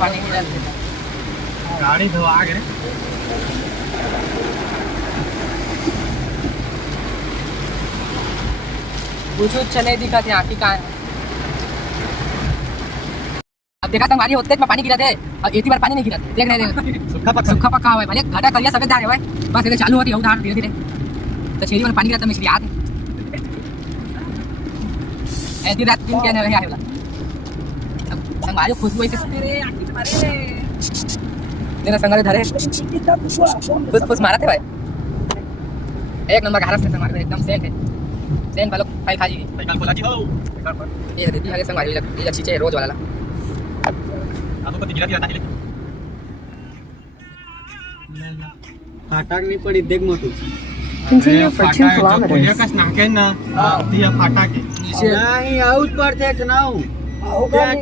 पानी में डाल देता गाड़ी धोआ गए। कुछ चले दिखा थे आँखी कहाँ है। अब देखा संगवारी होते में पानी गिरा थे और एक ही बार पानी नहीं गिरा देख रहे सूखा पक्का हुआ है भले घटा करिया सफेद जा रहे है बस इधर चालू होती है उधार धीरे धीरे तो छेरी में पानी गिरा तो मछली आते ऐसी रात दिन क्या नहीं आएगा संगवारी खुशबू ऐसे मेरा संगवारी धरे खुश मारा थे भाई एक नंबर घारस से संगवारी एकदम सेंट है सेंट वालों फाइल खा जी निकाल खोला जी हो ये देती है संगवारी ये अच्छी है रोज वाला आपको पति गिरा दिया था फाटक नहीं पड़ी देख मोटू Continue for 2 kilometers. पुलिया का नाके ना दिया फाटा के नहीं आउट पर थे नाउ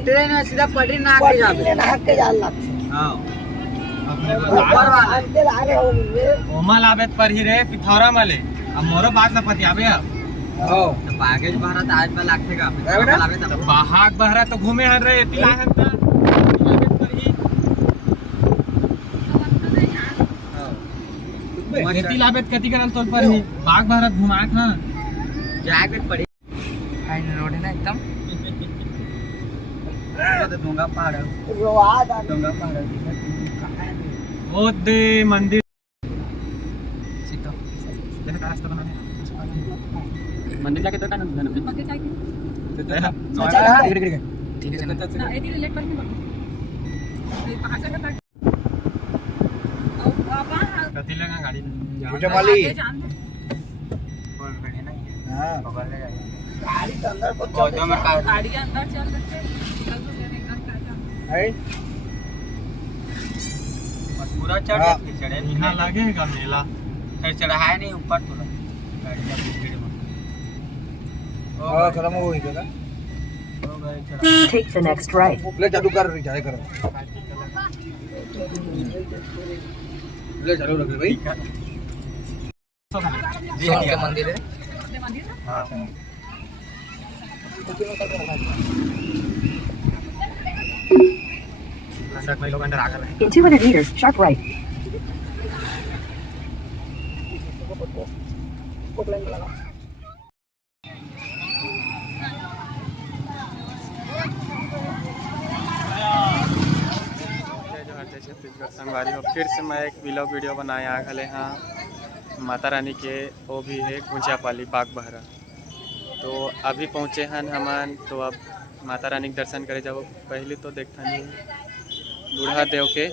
ट्रेन सीधा पटरी ना के जाबे ना के जाल लगते हां ऊपर वाला अंते लागे हो मुझे ओमा लाबेत पर ही रे पिथौरा मले अब मोरो बात ना पति आबे अब हो तो पागेज भारत आज में लागतेगा लागे तो बाहर बहरा तो घूमे हर रे इतला है त रेती लाबेत कति करल तोल पर ही बाग भारत घुमाए था जैकेट पड़ी फाइन रोड है ना एकदम तो डोंगा पहाड़ रोआद डोंगा पहाड़ ओ दे मंदिर सीतो देखा का रास्ता बनाने मंदिर जाके तो कान ठीक है कति लगा गाड़ी गुजमाली बोल रहे ना हां गाड़ी के अंदर को पौधों में का गाड़ी के अंदर चल सकते है पूरा चढ़ चढ़े यहां लगेगा मेला फिर चढ़ाया नहीं ऊपर तो गाड़ी का भीड़ में हां चलो मैं वही देगा Take the next right. ले चालू कर जाए कर ले चालू रख भाई सोन के मंदिर है हां लगा भाई लोग अंदर आ गए In 200 meters, sharp right. Chhattisgarh संगवारी हो फिर से मैं एक व्लॉग वीडियो बनाए आ गए हाँ माता रानी के वो भी है गुंजापाली बाग बहरा तो अभी पहुँचे हैं हमन तो अब माता रानी के दर्शन करे जाओ पहले तो देखता नहीं बूढ़ा देव के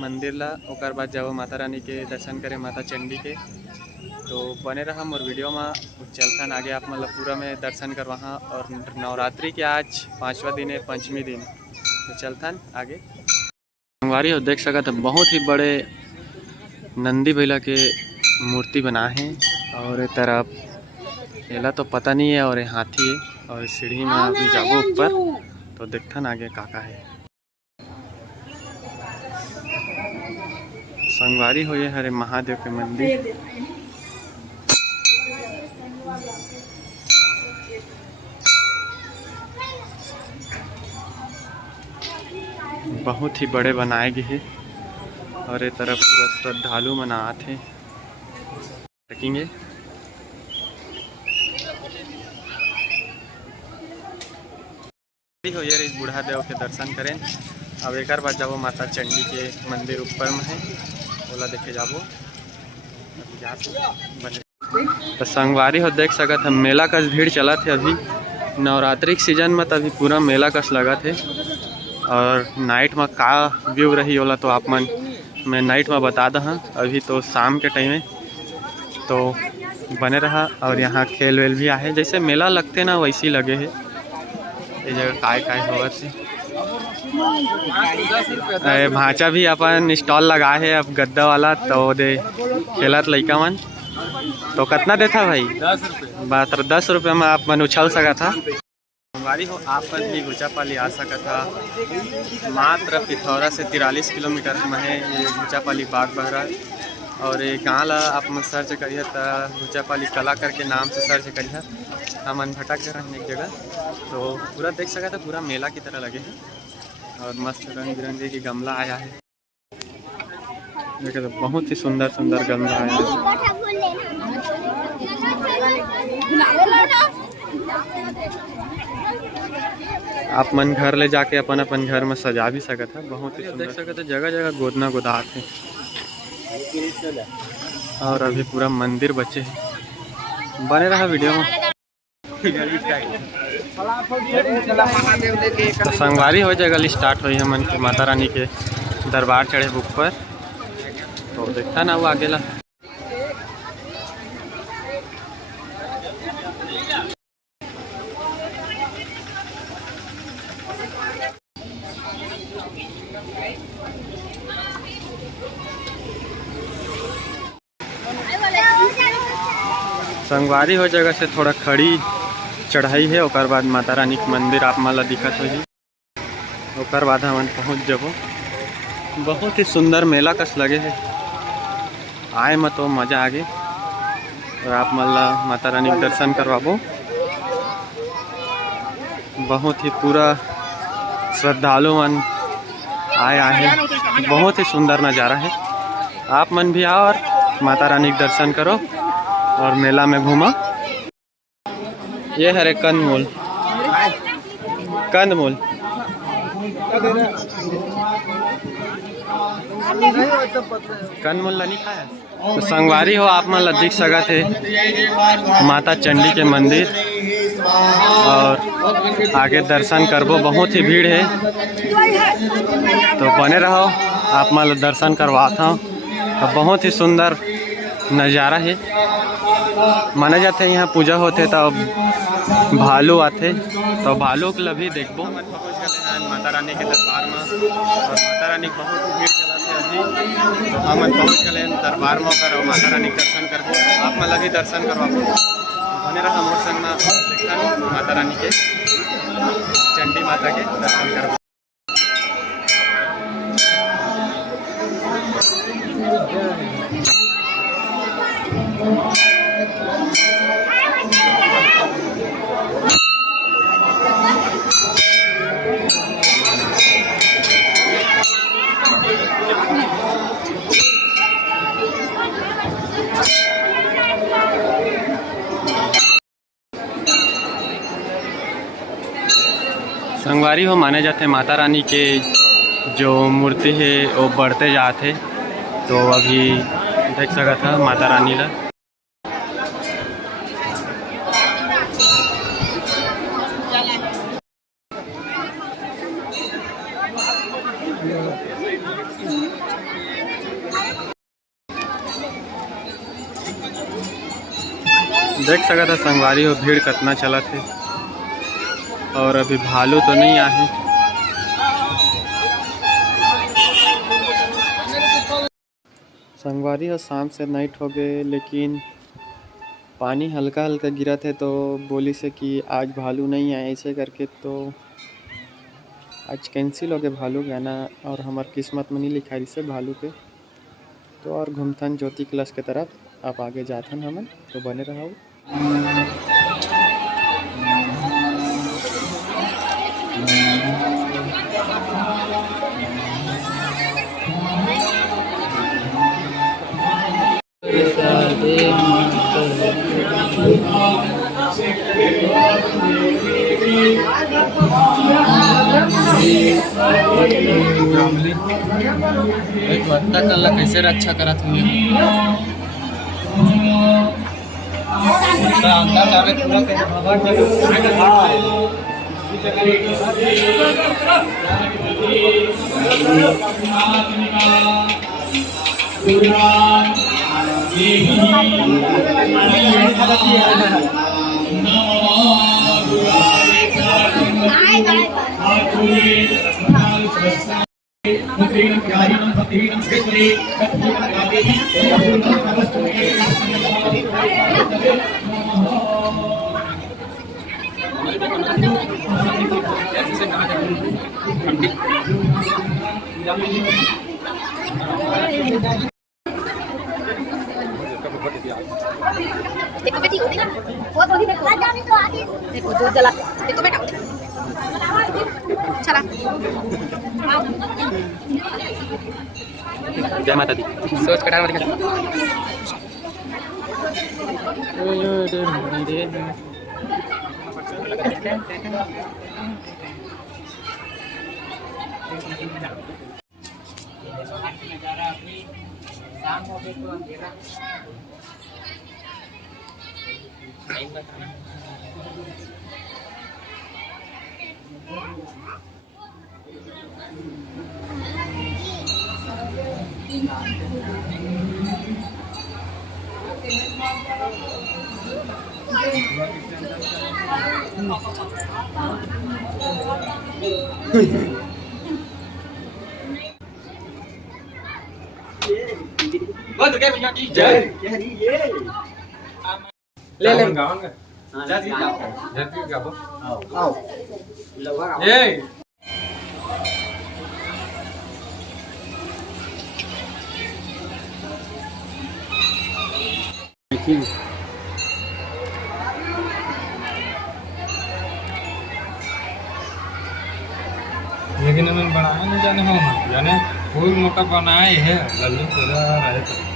मंदिर ला ओकर बाद जाओ माता रानी के दर्शन करे माता चंडी के तो बने रहा मोर वीडियो में चलता आगे आप मतलब पूरा में दर्शन कर वहाँ और नवरात्रि के आज 5वां दिन है पंचमी दिन तो चलता आगे संगवारी हो देख सका था बहुत ही बड़े नंदी बैला के मूर्ति बना है और एक तरफ एला तो पता नहीं है और हाथी है और सीढ़ी में अभी जाबो ऊपर तो देखता ना आगे काका है संगवारी हो ये हरे महादेव के मंदिर बहुत ही बड़े बनाए गए हैं और ये तरफ पूरा श्रद्धालु मनाते हैं रखेंगे हो ये इस बूढ़ा देव के दर्शन करें अब एक बार जाबो माता चंडी के मंदिर ऊपर में है ओला देखे जाबो तो संगवारी हो देख सकत हम मेला का भीड़ चला थे अभी नवरात्रि के सीजन में तभी पूरा मेला कस लगा थे और नाइट में का व्यू रही होला तो आप मन मैं नाइट में बता दा हाँ अभी तो शाम के टाइम है तो बने रहा और यहाँ खेल वेल भी आए जैसे मेला लगते ना वैसे ही लगे है ये जगह काय होगा भाचा भी अपन स्टॉल लगा है अब गद्दा वाला तो दे खेलत लइका मन तो कितना देता भाई 10 रुपये में आप मन उछल सका था हमारी हो आप पर भी गुंजापाली आ सका था मात्र पिथौरा से 43 किलोमीटर में है ये गुंजापाली बाग बहरा और ये गाँव ला आप सर्च करिए तो गुंजापाली कला करके नाम से सर्च करिए हम भटक रहे हैं एक जगह तो पूरा देख सका था पूरा मेला की तरह लगे है और मस्त रंग बिरंगे की गमला आया है। देखिए तो बहुत ही सुंदर सुंदर गमला आया है। आप मन घर ले जाके अपन अपन घर में सजा भी सकत है। बहुत ही देख सकते हैं जगह जगह गोदना गोदात है। और अभी पूरा मंदिर बचे हैं। बने रहा वीडियो में। तो संगवारी हो जाएगा स्टार्ट हुई है मन के माता रानी के दरबार चढ़े बुक पर। तो देखता ना वो आगे ला। संगवारी हो जगह से थोड़ा खड़ी चढ़ाई है। ओकर बाद माता रानी के मंदिर आप माला दिखत होगी। ओकर बाद हम पहुँच जबो। बहुत ही सुंदर मेला कस लगे है। आए मत तो मज़ा आगे। और आप माला माता रानी के दर्शन करवाबो। बहुत ही पूरा श्रद्धालु मन आया है। बहुत ही सुंदर नज़ारा है। आप मन भी आओ और माता रानी के दर्शन करो और मेला में घूमा। ये हरे कंदमूल कंदमूल कंदमूल नहीं खाया। तो संगवारी हो आप मन दिख सकत है माता चंडी के मंदिर। और आगे दर्शन करबो। बहुत ही भीड़ है तो बने रहो। आप मन दर्शन करवाता हूँ। तो बहुत ही सुंदर नज़ारा है। माना जाते यहाँ पूजा होते तब भालू आते। तो भालू के भी देखबो। माता रानी के दरबार में। और माता रानी बहुत भीड़ चलाते अभी। तो हम पहुँच गए दरबार में और माता रानी के दर्शन करबो। आप मतलब भी दर्शन करवाबो। बने रहा मोर संग में देखता माता रानी के चंडी माता के दर्शन करबो। संगवारी हो माने जाते माता रानी के जो मूर्ति है वो बढ़ते जाते। तो अभी देख सका था माता रानी ला। देख सका था संगवारी हो भीड़ कितना चला थे। और अभी भालू तो नहीं आए। संगवारी हो शाम से नाइट हो गए लेकिन पानी हल्का हल्का गिरा थे। तो बोली से कि आज भालू नहीं आए ऐसे करके। तो आज कैंसिल हो गए भालू के आना। और हमार किस्मत में नहीं लिखा इसे भालू के। तो और घूमथन ज्योति क्लास के तरफ आप आगे जाथन हमन। तो बने रहो। कैसे रक्षा करा था देखो बेटी वो देखो देखो जो जला देखो बेटा चला जय माता दी। सोच कटार मत कर ले ले ये लेकिन मैंने बनाया नहीं जाने हो ना जाने फूल मोटा बनाए है लल्लू पूरा रहे तो